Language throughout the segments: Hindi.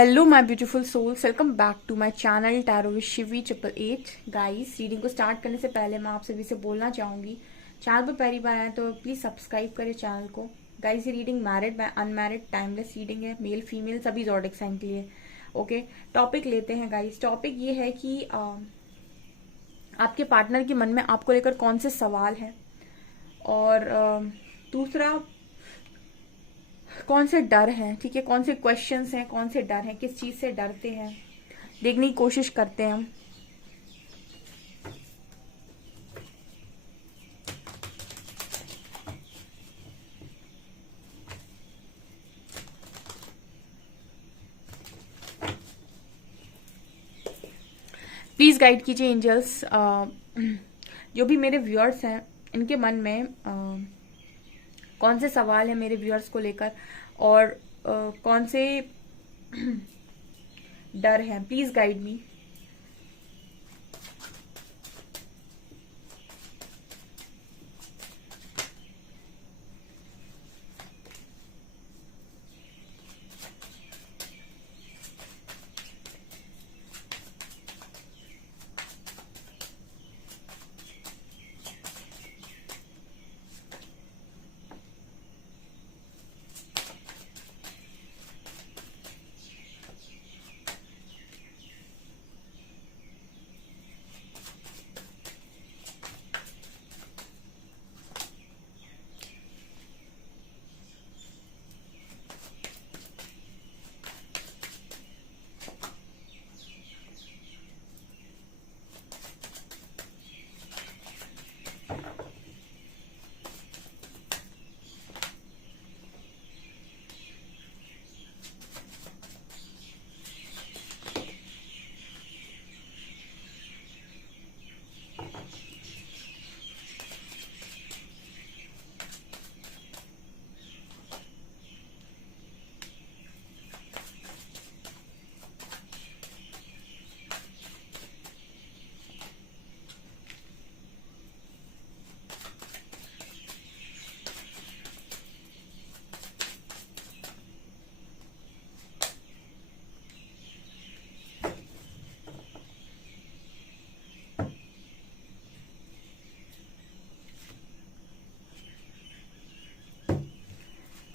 Hello my beautiful souls, welcome back to my channel tarot with Shivi 888। Guys, reading को स्टार्ट करने से पहले मैं आप सभी से बोलना चाहूंगी, चैनल पर पहली बार आए तो प्लीज सब्सक्राइब करें चैनल को। गाइस, ये reading married unmarried timeless reading है, मेल फीमेल सभी ज़ोडिक साइन के लिए। ओके, टॉपिक लेते हैं गाइस। टॉपिक ये है कि आपके पार्टनर के मन में आपको लेकर कौन से सवाल हैं, और दूसरा कौन से डर हैं। ठीक है, कौन से क्वेश्चंस हैं, कौन से डर हैं, किस चीज से डरते हैं, देखने की कोशिश करते हैं हम। प्लीज गाइड कीजिए एंजल्स। जो भी मेरे व्यूअर्स हैं, इनके मन में कौन से सवाल हैं मेरे व्यूअर्स को लेकर, और कौन से डर हैं, please guide me.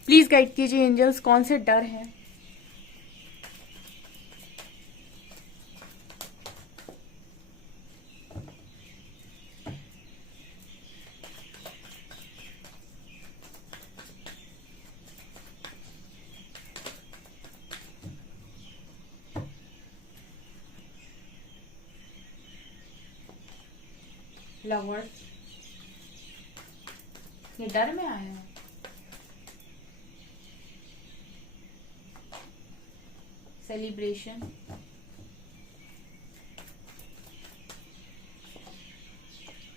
Please guide कीजिए एंजल्स, कौन से डर हैं। लवर्स, ये डर में आया है। Celebration,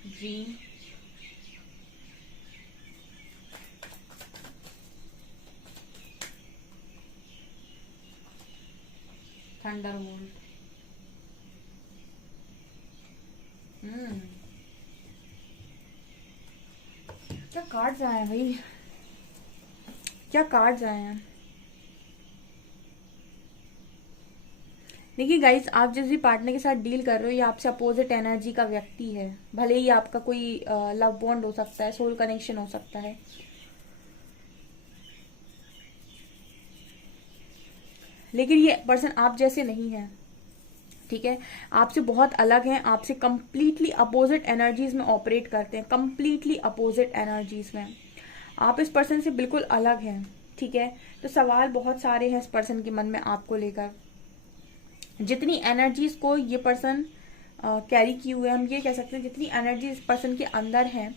dream, Thunderbolt. क्या कार्ड्स आए हैं भाई, क्या कार्ड्स आए हैं। देखिए गाइस, आप जिस भी पार्टनर के साथ डील कर रहे हो, ये आपसे अपोजिट एनर्जी का व्यक्ति है। भले ही आपका कोई लव बॉन्ड हो सकता है, सोल कनेक्शन हो सकता है, लेकिन ये पर्सन आप जैसे नहीं है। ठीक है, आपसे बहुत अलग हैं, आपसे कंप्लीटली अपोजिट एनर्जीज में ऑपरेट करते हैं, कंप्लीटली अपोजिट एनर्जीज में। आप इस पर्सन से बिल्कुल अलग हैं। ठीक है, तो सवाल बहुत सारे हैं इस पर्सन के मन में आपको लेकर। जितनी एनर्जीज को ये पर्सन कैरी किए हुए, हम ये कह सकते हैं, जितनी एनर्जी इस पर्सन के अंदर है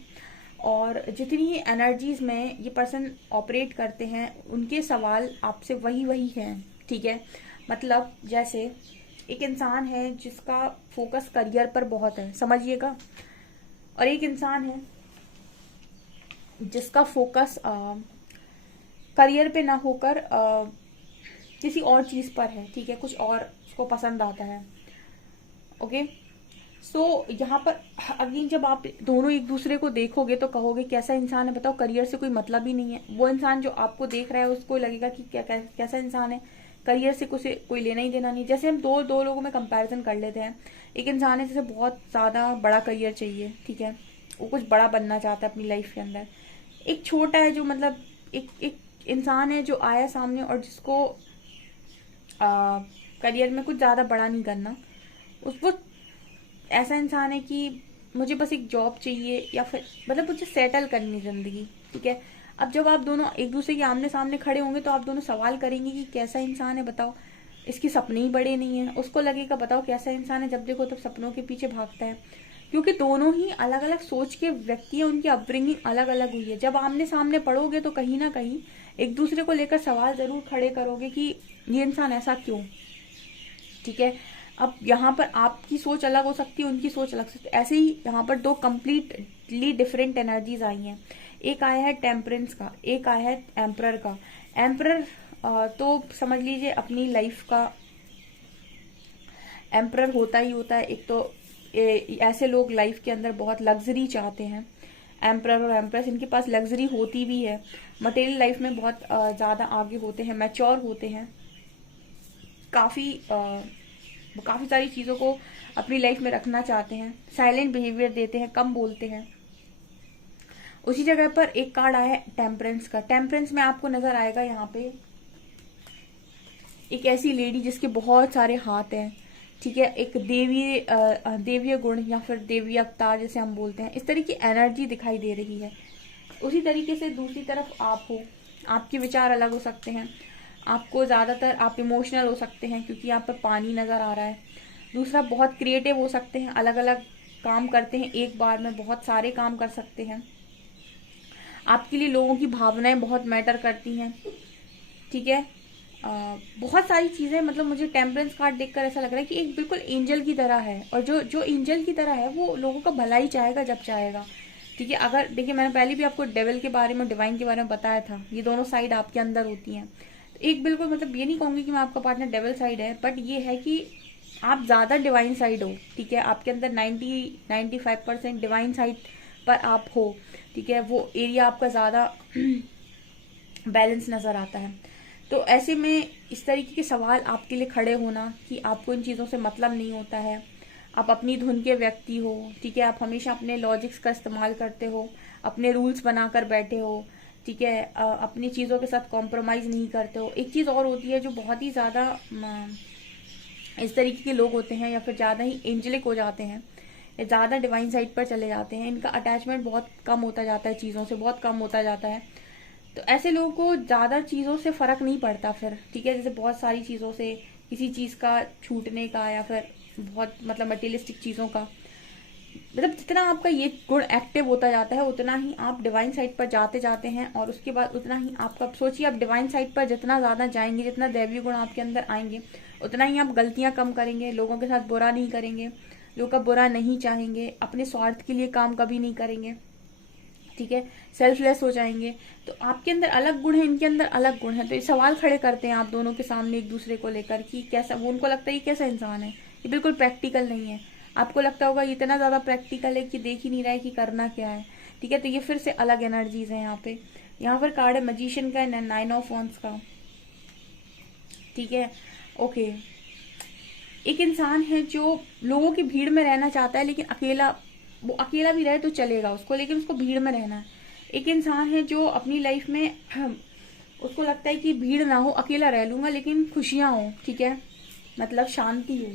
और जितनी ही एनर्जीज में ये पर्सन ऑपरेट करते हैं, उनके सवाल आपसे वही वही हैं। ठीक है, मतलब जैसे एक इंसान है जिसका फोकस करियर पर बहुत है, समझिएगा, और एक इंसान है जिसका फोकस करियर पे ना होकर किसी और चीज पर है। ठीक है, कुछ और उसको पसंद आता है। ओके, सो यहाँ पर अगेन जब आप दोनों एक दूसरे को देखोगे तो कहोगे कैसा इंसान है, बताओ, करियर से कोई मतलब ही नहीं है। वो इंसान जो आपको देख रहा है उसको लगेगा कि क्या कैसा इंसान है, करियर से कोई लेना ही देना नहीं। जैसे हम दो लोगों में कंपैरिजन कर लेते हैं। एक इंसान है जिसे बहुत ज़्यादा बड़ा करियर चाहिए, ठीक है, वो कुछ बड़ा बनना चाहता है अपनी लाइफ के अंदर। एक छोटा है जो मतलब एक इंसान है जो आया सामने और जिसको करियर में कुछ ज़्यादा बड़ा नहीं करना। उसको ऐसा इंसान है कि मुझे बस एक जॉब चाहिए या फिर मतलब मुझे सेटल करनी ज़िंदगी, ठीक है। अब जब आप दोनों एक दूसरे के आमने सामने खड़े होंगे तो आप दोनों सवाल करेंगे कि कैसा इंसान है बताओ, इसके सपने ही बड़े नहीं है। उसको लगेगा बताओ कैसा इंसान है, जब देखो तब सपनों के पीछे भागता है। क्योंकि दोनों ही अलग अलग सोच के व्यक्ति हैं, उनकी अपब्रिंगिंग अलग अलग हुई है। जब आमने सामने पढ़ोगे तो कहीं ना कहीं एक दूसरे को लेकर सवाल जरूर खड़े करोगे कि ये इंसान ऐसा क्यों, ठीक है। अब यहाँ पर आपकी सोच अलग हो सकती है, उनकी सोच अलग सकती है। ऐसे ही यहाँ पर दो कंप्लीटली डिफरेंट एनर्जीज आई हैं। एक आया है टेम्परेंस का, एक आया है एम्परर का। एम्परर तो समझ लीजिए अपनी लाइफ का एम्परर होता ही होता है। एक तो ऐसे लोग लाइफ के अंदर बहुत लग्जरी चाहते हैं। एम्परर और एम्प्रेस इनके पास लग्जरी होती भी है, मटेरियल लाइफ में बहुत ज़्यादा आगे होते हैं, मैच्योर होते हैं, काफ़ी सारी चीज़ों को अपनी लाइफ में रखना चाहते हैं, साइलेंट बिहेवियर देते हैं, कम बोलते हैं। उसी जगह पर एक कार्ड आया है टेम्परेंस का। टेम्परेंस में आपको नजर आएगा यहाँ पे एक ऐसी लेडी जिसके बहुत सारे हाथ हैं, ठीक है, एक देवीय गुण या फिर देवी अवतार जैसे हम बोलते हैं, इस तरह की एनर्जी दिखाई दे रही है। उसी तरीके से दूसरी तरफ आप हो, आपके विचार अलग हो सकते हैं। आपको ज़्यादातर आप इमोशनल हो सकते हैं क्योंकि यहाँ पर पानी नज़र आ रहा है। दूसरा बहुत क्रिएटिव हो सकते हैं, अलग अलग काम करते हैं, एक बार में बहुत सारे काम कर सकते हैं। आपके लिए लोगों की भावनाएं बहुत मैटर करती हैं, ठीक है। बहुत सारी चीज़ें, मतलब मुझे टेम्परेंस कार्ड देखकर ऐसा लग रहा है कि एक बिल्कुल एंजल की तरह है, और जो एंजल की तरह है वो लोगों का भला ही चाहेगा जब चाहेगा, ठीक है। अगर देखिए मैंने पहले भी आपको डेविल के बारे में, डिवाइन के बारे में बताया था, ये दोनों साइड आपके अंदर होती हैं। तो एक बिल्कुल मतलब ये नहीं कहूंगी कि मैं आपका पार्टनर डेविल साइड है, बट ये है कि आप ज़्यादा डिवाइन साइड हो, ठीक है। आपके अंदर 90-95% डिवाइन साइड पर आप हो, ठीक है। वो एरिया आपका ज़्यादा बैलेंस नज़र आता है। तो ऐसे में इस तरीके के सवाल आपके लिए खड़े होना कि आपको इन चीज़ों से मतलब नहीं होता है, आप अपनी धुन के व्यक्ति हो, ठीक है, आप हमेशा अपने लॉजिक्स का इस्तेमाल करते हो, अपने रूल्स बनाकर बैठे हो, ठीक है, अपनी चीज़ों के साथ कॉम्प्रोमाइज़ नहीं करते हो। एक चीज़ और होती है जो बहुत ही ज़्यादा इस तरीके के लोग होते हैं या फिर ज़्यादा ही एंजेलिक हो जाते हैं, ज़्यादा डिवाइन साइड पर चले जाते हैं, इनका अटैचमेंट बहुत कम होता जाता है, चीज़ों से बहुत कम होता जाता है। तो ऐसे लोगों को ज़्यादा चीज़ों से फ़र्क नहीं पड़ता फिर, ठीक है। जैसे बहुत सारी चीज़ों से, किसी चीज़ का छूटने का या फिर बहुत मतलब मटेरियलिस्टिक चीज़ों का, मतलब जितना आपका ये गुण एक्टिव होता जाता है उतना ही आप डिवाइन साइड पर जाते जाते हैं, और उसके बाद उतना ही आपका, सोचिए आप डिवाइन साइड पर जितना ज़्यादा जाएंगे, जितना दैवीय गुण आपके अंदर आएंगे, उतना ही आप गलतियाँ कम करेंगे, लोगों के साथ बुरा नहीं करेंगे, लोगों का बुरा नहीं चाहेंगे, अपने स्वार्थ के लिए काम कभी नहीं करेंगे, ठीक है, सेल्फलेस हो जाएंगे। तो आपके अंदर अलग गुण है, इनके अंदर अलग गुण है। तो ये सवाल खड़े करते हैं आप दोनों के सामने एक दूसरे को लेकर कि कैसा, वो उनको लगता है ये कैसा इंसान है, ये बिल्कुल प्रैक्टिकल नहीं है। आपको लगता होगा ये इतना ज़्यादा प्रैक्टिकल है कि देख ही नहीं रहा है कि करना क्या है, ठीक है। तो ये फिर से अलग एनर्जीज है यहाँ पे। यहाँ पर कार्ड है मैजिशियन का, 9 ऑफ वांड्स का, ठीक है। ओके, एक इंसान है जो लोगों की भीड़ में रहना चाहता है, लेकिन वो अकेला भी रहे तो चलेगा उसको, लेकिन उसको भीड़ में रहना है। एक इंसान है जो अपनी लाइफ में उसको लगता है कि भीड़ ना हो, अकेला रह लूंगा लेकिन खुशियां हो, ठीक है, मतलब शांति हो,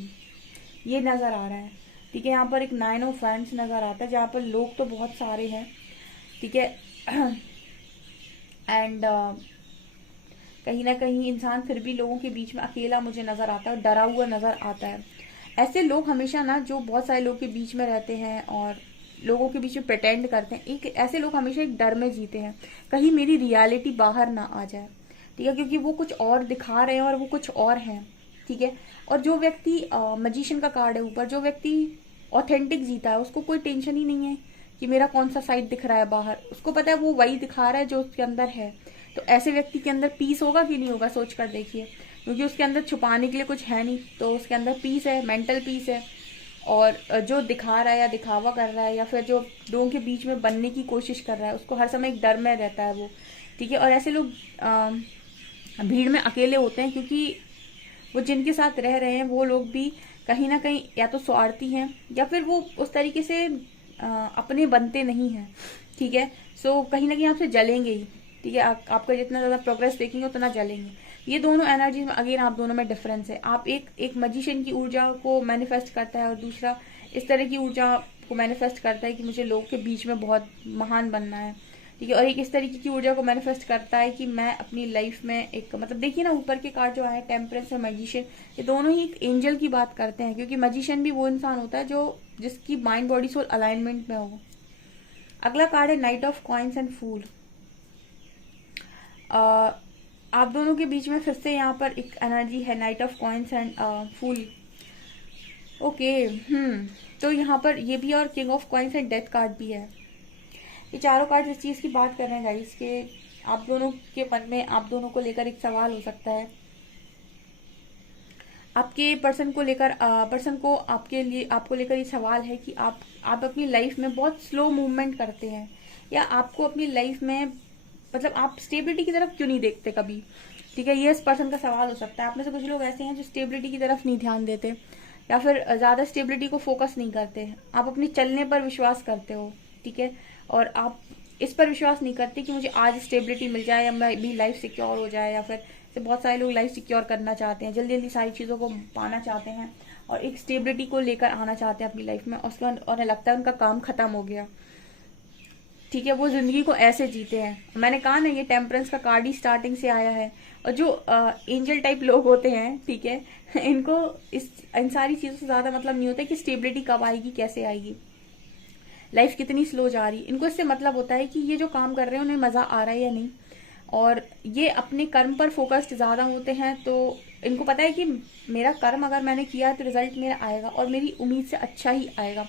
ये नजर आ रहा है, ठीक है। यहाँ पर एक 9 ऑफ वांड्स नजर आता है जहाँ पर लोग तो बहुत सारे हैं, ठीक है, एंड कहीं ना कहीं इंसान फिर भी लोगों के बीच में अकेला मुझे नजर आता है, डरा हुआ नजर आता है। ऐसे लोग हमेशा ना, जो बहुत सारे लोग के बीच में रहते हैं और लोगों के बीच में प्रिटेंड करते हैं, ऐसे लोग हमेशा एक डर में जीते हैं, कहीं मेरी रियलिटी बाहर ना आ जाए, ठीक है, क्योंकि वो कुछ और दिखा रहे हैं और वो कुछ और हैं, ठीक है। और जो व्यक्ति मैजिशियन का कार्ड है ऊपर, जो व्यक्ति ऑथेंटिक जीता है, उसको कोई टेंशन ही नहीं है कि मेरा कौन सा साइड दिख रहा है बाहर, उसको पता है वो वही दिखा रहा है जो उसके अंदर है। तो ऐसे व्यक्ति के अंदर पीस होगा कि नहीं होगा, सोच कर देखिए, क्योंकि उसके अंदर छुपाने के लिए कुछ है नहीं, तो उसके अंदर पीस है, मेंटल पीस है। और जो दिखा रहा है या दिखावा कर रहा है या फिर जो लोगों के बीच में बनने की कोशिश कर रहा है, उसको हर समय एक डर में रहता है वो, ठीक है। और ऐसे लोग भीड़ में अकेले होते हैं क्योंकि वो जिनके साथ रह रहे हैं वो लोग भी कहीं ना कहीं या तो स्वार्थी हैं या फिर वो उस तरीके से अपने बनते नहीं हैं, ठीक है। सो कहीं ना कहीं आपसे जलेंगे ही, ठीक है। आपका जितना ज्यादा प्रोग्रेस देखेंगे उतना जलेंगे। ये दोनों एनर्जीज में अगेन आप दोनों में डिफरेंस है। आप एक मैजिशियन की ऊर्जा को मैनिफेस्ट करता है और दूसरा इस तरह की ऊर्जा को मैनिफेस्ट करता है कि मुझे लोगों के बीच में बहुत महान बनना है, ठीक है। और एक इस तरीके की ऊर्जा को मैनिफेस्ट करता है कि मैं अपनी लाइफ में एक, मतलब देखिए ना ऊपर के कार्ड जो आए टेम्परेंस और मैजिशियन, ये दोनों ही एक एंजल की बात करते हैं, क्योंकि मैजिशियन भी वो इंसान होता है जो जिसकी माइंड बॉडी सोल अलाइनमेंट में हो। अगला कार्ड है नाइट ऑफ कॉइन्स एंड फूल। आप दोनों के बीच में फिर से यहाँ पर एक एनर्जी है knight of coins and fool. Okay, तो यहाँ पर ये भी और king of coins and death card भी है। ये चारों कार्ड इस चीज की बात कर रहे हैं गाइस के आप दोनों के मन में आप दोनों को लेकर एक सवाल हो सकता है। आपके पर्सन को लेकर पर्सन को आपको लेकर ये सवाल है कि आप अपनी लाइफ में बहुत स्लो मूवमेंट करते हैं, या आपको अपनी लाइफ में मतलब आप स्टेबिलिटी की तरफ क्यों नहीं देखते कभी, ठीक है। ये इस पर्सन का सवाल हो सकता है। आप में से कुछ लोग ऐसे हैं जो स्टेबिलिटी की तरफ नहीं ध्यान देते या फिर ज्यादा स्टेबिलिटी को फोकस नहीं करते। आप अपने चलने पर विश्वास करते हो, ठीक है, और आप इस पर विश्वास नहीं करते कि मुझे आज स्टेबिलिटी मिल जाए या मैं भी लाइफ सिक्योर हो जाए, या फिर बहुत सारे लोग लाइफ सिक्योर करना चाहते हैं, जल्दी जल्दी सारी चीजों को पाना चाहते हैं और एक स्टेबिलिटी को लेकर आना चाहते हैं अपनी लाइफ में, उसके बाद उन्हें लगता है उनका काम खत्म हो गया, ठीक है। वो जिंदगी को ऐसे जीते हैं। मैंने कहा ना ये टेम्परेंस का कार्ड ही स्टार्टिंग से आया है। और जो एंजल टाइप लोग होते हैं, ठीक है, इनको इन सारी चीजों से ज्यादा मतलब नहीं होता कि स्टेबिलिटी कब आएगी, कैसे आएगी, लाइफ कितनी स्लो जा रही। इनको इससे मतलब होता है कि ये जो काम कर रहे हैं उन्हें मजा आ रहा है या नहीं, और ये अपने कर्म पर फोकस्ड ज्यादा होते हैं। तो इनको पता है कि मेरा कर्म अगर मैंने किया है तो रिजल्ट मेरा आएगा और मेरी उम्मीद से अच्छा ही आएगा।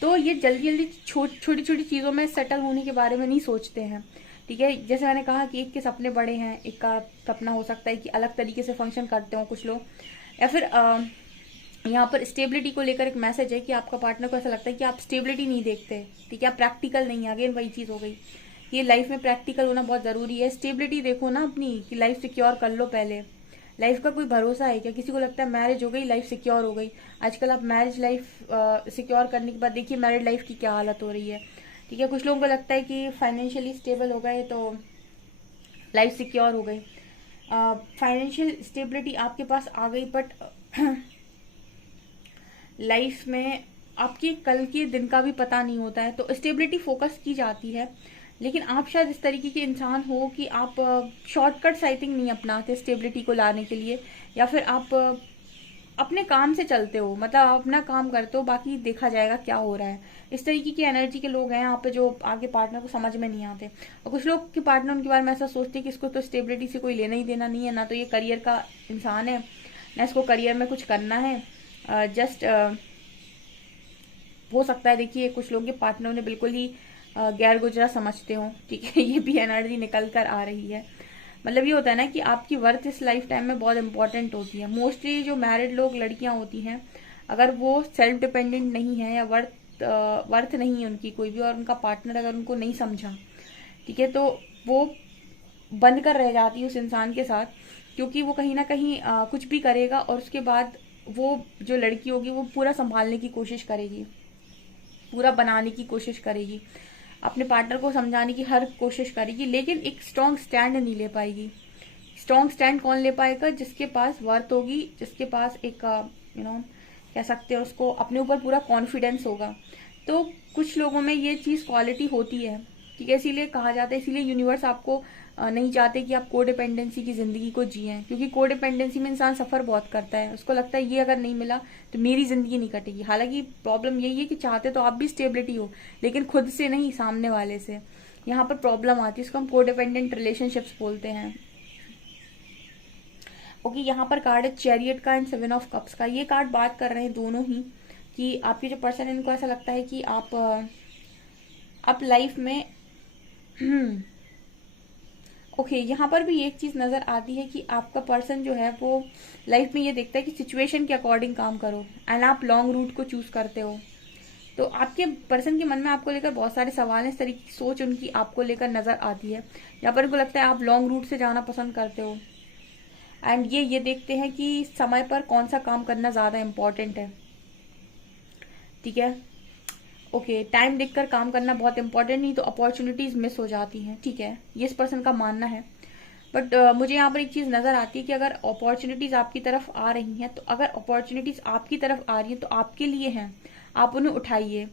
तो ये जल्दी जल्दी छोटी छोटी चीजों में सेटल होने के बारे में नहीं सोचते हैं, ठीक है। जैसे मैंने कहा कि एक के सपने बड़े हैं, एक का सपना हो सकता है कि अलग तरीके से फंक्शन करते हो कुछ लोग, या फिर यहाँ पर स्टेबिलिटी को लेकर एक मैसेज है कि आपका पार्टनर को ऐसा लगता है कि आप स्टेबिलिटी नहीं देखते, ठीक है, आप प्रैक्टिकल नहीं है। अगेन वही चीज हो गई, ये लाइफ में प्रैक्टिकल होना बहुत जरूरी है। स्टेबिलिटी देखो ना अपनी कि लाइफ सिक्योर कर लो पहले। लाइफ का कोई भरोसा है क्या? किसी को लगता है मैरिज हो गई लाइफ सिक्योर हो गई। आजकल आप मैरिज लाइफ सिक्योर करने के बाद देखिए मैरिड लाइफ की क्या हालत हो रही है, ठीक है। कुछ लोगों को लगता है कि फाइनेंशियली स्टेबल हो गए तो लाइफ सिक्योर हो गई, फाइनेंशियल स्टेबिलिटी आपके पास आ गई, बट लाइफ में आपके कल के दिन का भी पता नहीं होता है। तो स्टेबिलिटी फोकस की जाती है, लेकिन आप शायद इस तरीके के इंसान हो कि आप शॉर्टकट्स आई थिंक नहीं अपनाते स्टेबिलिटी को लाने के लिए, या फिर आप अपने काम से चलते हो, मतलब आप अपना काम करते हो, बाकी देखा जाएगा क्या हो रहा है। इस तरीके की एनर्जी के लोग हैं यहाँ पे जो आगे पार्टनर को समझ में नहीं आते। और कुछ लोग के पार्टनर उनके बारे में ऐसा सोचते हैं कि इसको तो स्टेबिलिटी से कोई लेना ही देना नहीं है, ना तो ये करियर का इंसान है, ना इसको करियर में कुछ करना है। जस्ट हो सकता है देखिए कुछ लोगों के पार्टनर ने बिल्कुल ही गैर गुजरा समझते हो, ठीक है। ये भी एनर्जी निकल कर आ रही है। मतलब ये होता है ना कि आपकी वर्थ इस लाइफ टाइम में बहुत इंपॉर्टेंट होती है। मोस्टली जो मैरिड लोग लड़कियां होती हैं, अगर वो सेल्फ डिपेंडेंट नहीं है या वर्थ नहीं है उनकी कोई भी, और उनका पार्टनर अगर उनको नहीं समझा, ठीक है, तो वो बंद कर रह जाती है उस इंसान के साथ, क्योंकि वो कहीं ना कहीं कुछ भी करेगा और उसके बाद वो जो लड़की होगी वो पूरा संभालने की कोशिश करेगी, पूरा बनाने की कोशिश करेगी, अपने पार्टनर को समझाने की हर कोशिश करेगी, लेकिन एक स्ट्रॉन्ग स्टैंड नहीं ले पाएगी। स्ट्रॉन्ग स्टैंड कौन ले पाएगा? जिसके पास वर्थ होगी, जिसके पास एक कह सकते हैं उसको अपने ऊपर पूरा कॉन्फिडेंस होगा। तो कुछ लोगों में ये चीज क्वालिटी होती है, ठीक है। इसीलिए कहा जाता है, इसीलिए यूनिवर्स आपको नहीं चाहते कि आप कोडिपेंडेंसी की जिंदगी को जिएं, क्योंकि कोडिपेंडेंसी में इंसान सफर बहुत करता है। उसको लगता है ये अगर नहीं मिला तो मेरी जिंदगी नहीं कटेगी। हालांकि प्रॉब्लम यही है कि चाहते तो आप भी स्टेबिलिटी हो, लेकिन खुद से नहीं, सामने वाले से। यहाँ पर प्रॉब्लम आती है, इसको हम कोडिपेंडेंट रिलेशनशिप्स बोलते हैं। ओके, यहाँ पर कार्ड है चैरियट का एंड 7 ऑफ कप्स का। ये कार्ड बात कर रहे हैं दोनों ही कि आपके जो पर्सन है इनको ऐसा लगता है कि आप लाइफ में ओके, यहाँ पर भी एक चीज नजर आती है कि आपका पर्सन जो है वो लाइफ में ये देखता है कि सिचुएशन के अकॉर्डिंग काम करो, एंड आप लॉन्ग रूट को चूज करते हो। तो आपके पर्सन के मन में आपको लेकर बहुत सारे सवाल हैं, इस तरीके की सोच उनकी आपको लेकर नजर आती है। यहाँ पर उनको लगता है आप लॉन्ग रूट से जाना पसंद करते हो। एंड ये देखते हैं कि समय पर कौन सा काम करना ज्यादा इम्पोर्टेंट है, ठीक है। ओके, टाइम देखकर काम करना बहुत इंपॉर्टेंट, नहीं तो अपॉर्चुनिटीज मिस हो जाती हैं, ठीक है, ये इस पर्सन का मानना है। बट मुझे यहाँ पर एक चीज नजर आती है कि अगर अपॉर्चुनिटीज आपकी तरफ आ रही हैं, तो अगर अपॉर्चुनिटीज आपकी तरफ आ रही हैं तो आपके लिए हैं, आप उन्हें उठाइए।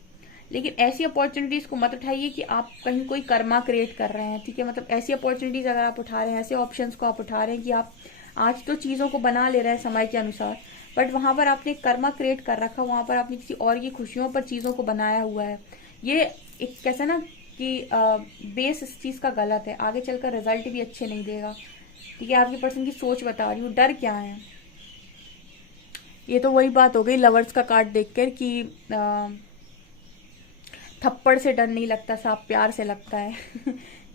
लेकिन ऐसी अपॉर्चुनिटीज को मत उठाइए कि आप कहीं कोई कर्मा क्रिएट कर रहे हैं, ठीक है। मतलब ऐसी अपॉर्चुनिटीज अगर आप उठा रहे हैं, ऐसे ऑप्शंस को आप उठा रहे हैं कि आप आज तो चीजों को बना ले रहे हैं समय के अनुसार, बट वहां पर आपने कर्मा क्रिएट कर रखा, वहां पर आपने किसी और की खुशियों पर चीजों को बनाया हुआ है। ये एक कैसा ना कि बेस इस चीज का गलत है, आगे चलकर रिजल्ट भी अच्छे नहीं देगा, ठीक है। आपके पर्सन की सोच बता रही हूँ, डर क्या है। ये तो वही बात हो गई लवर्स का कार्ड देखकर कि थप्पड़ से डर नहीं लगता, सांप प्यार से लगता है।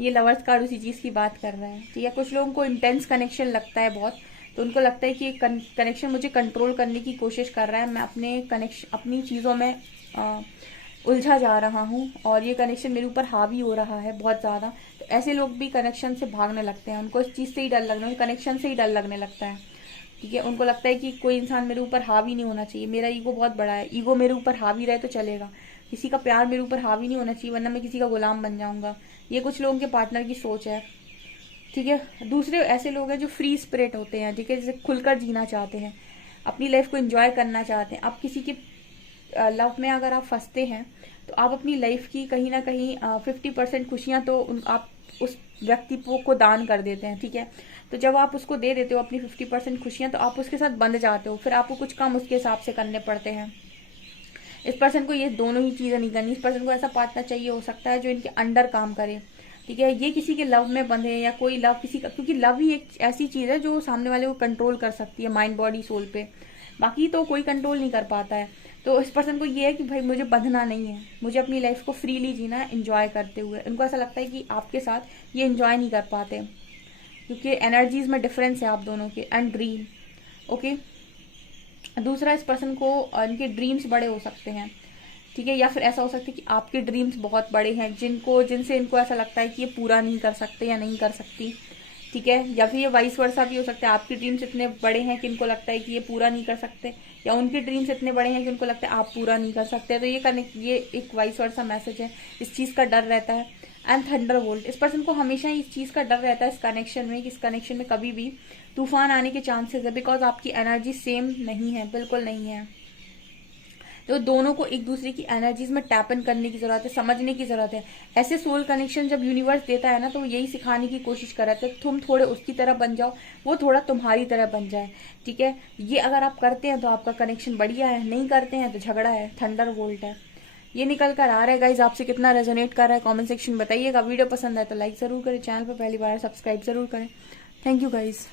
ये लवर्स कार्ड उसी चीज की बात कर रहा है, ठीक है। कुछ लोगों को इंटेंस कनेक्शन लगता है बहुत, तो उनको लगता है कि कनेक्शन मुझे कंट्रोल करने की कोशिश कर रहा है, मैं अपनी चीजों में उलझा जा रहा हूँ और ये कनेक्शन मेरे ऊपर हावी हो रहा है बहुत ज्यादा। तो ऐसे लोग भी कनेक्शन से भागने लगते हैं, उनको इस चीज से ही डर लगना, कनेक्शन से ही डर लगने लगता है, ठीक है। उनको लगता है कि कोई इंसान मेरे ऊपर हावी नहीं होना चाहिए, मेरा ईगो बहुत बड़ा है, ईगो मेरे ऊपर हावी रहे तो चलेगा, किसी का प्यार मेरे ऊपर हावी नहीं होना चाहिए वरना मैं किसी का गुलाम बन जाऊंगा। ये कुछ लोगों के पार्टनर की सोच है, ठीक है। दूसरे ऐसे लोग हैं जो फ्री स्पिरिट होते हैं, ठीक है, जैसे खुलकर जीना चाहते हैं, अपनी लाइफ को एंजॉय करना चाहते हैं। आप किसी के लव में अगर आप फंसते हैं तो आप अपनी लाइफ की कहीं ना कहीं 50% खुशियां तो आप उस व्यक्ति को दान कर देते हैं, ठीक है। तो जब आप उसको दे देते हो अपनी 50% खुशियां, तो आप उसके साथ बंध जाते हो, फिर आपको कुछ काम उसके हिसाब से करने पड़ते हैं। इस पर्सन को ये दोनों ही चीजें नहीं करनी, इस पर्सन को ऐसा पार्टनर चाहिए हो सकता है जो इनके अंडर काम करे, ठीक है। ये किसी के लव में बंधे या कोई लव किसी का, क्योंकि लव ही एक ऐसी चीज है जो सामने वाले को कंट्रोल कर सकती है माइंड बॉडी सोल पे, बाकी तो कोई कंट्रोल नहीं कर पाता है। तो इस पर्सन को ये है कि भाई मुझे बंधना नहीं है, मुझे अपनी लाइफ को फ्रीली जीना है, एंजॉय करते हुए। इनको ऐसा लगता है कि आपके साथ ये एंजॉय नहीं कर पाते क्योंकि एनर्जीज में डिफरेंस है आप दोनों के। And dream, okay. दूसरा, इस पर्सन को इनके ड्रीम्स बड़े हो सकते हैं, ठीक है, या फिर ऐसा हो सकता है कि आपके ड्रीम्स बहुत बड़े हैं जिनसे इनको ऐसा लगता है कि ये पूरा नहीं कर सकते या नहीं कर सकती, ठीक है। या फिर ये वाइस वर्सा भी हो सकता है, आपके ड्रीम्स इतने बड़े हैं कि इनको लगता है कि ये पूरा नहीं कर सकते, या उनके ड्रीम्स इतने बड़े हैं कि उनको लगता है आप पूरा नहीं कर सकते। तो ये एक वाइस वर्सा मैसेज है, इस चीज का डर रहता है। एंड थंडरबोल्ट, इस पर्सन को हमेशा इस चीज का डर रहता है इस कनेक्शन में कि इस कनेक्शन में कभी भी तूफान आने के चांसेस है, बिकॉज आपकी एनर्जी सेम नहीं है, बिल्कुल नहीं है। तो दोनों को एक दूसरे की एनर्जीज में टैप इन करने की जरूरत है, समझने की जरूरत है। ऐसे सोल कनेक्शन जब यूनिवर्स देता है ना, तो यही सिखाने की कोशिश कर रहा है, तुम थोड़े उसकी तरह बन जाओ, वो थोड़ा तुम्हारी तरह बन जाए, ठीक है। ये अगर आप करते हैं तो आपका कनेक्शन बढ़िया है, नहीं करते हैं तो झगड़ा है, थंडर वोल्ट है। ये निकल कर आ रहा है गाइज, आपसे कितना रेजोनेट कर रहा है कमेंट सेक्शन में बताइएगा। वीडियो पसंद आए तो लाइक जरूर करें, चैनल पर पहली बार सब्सक्राइब जरूर करें। Thank you guys.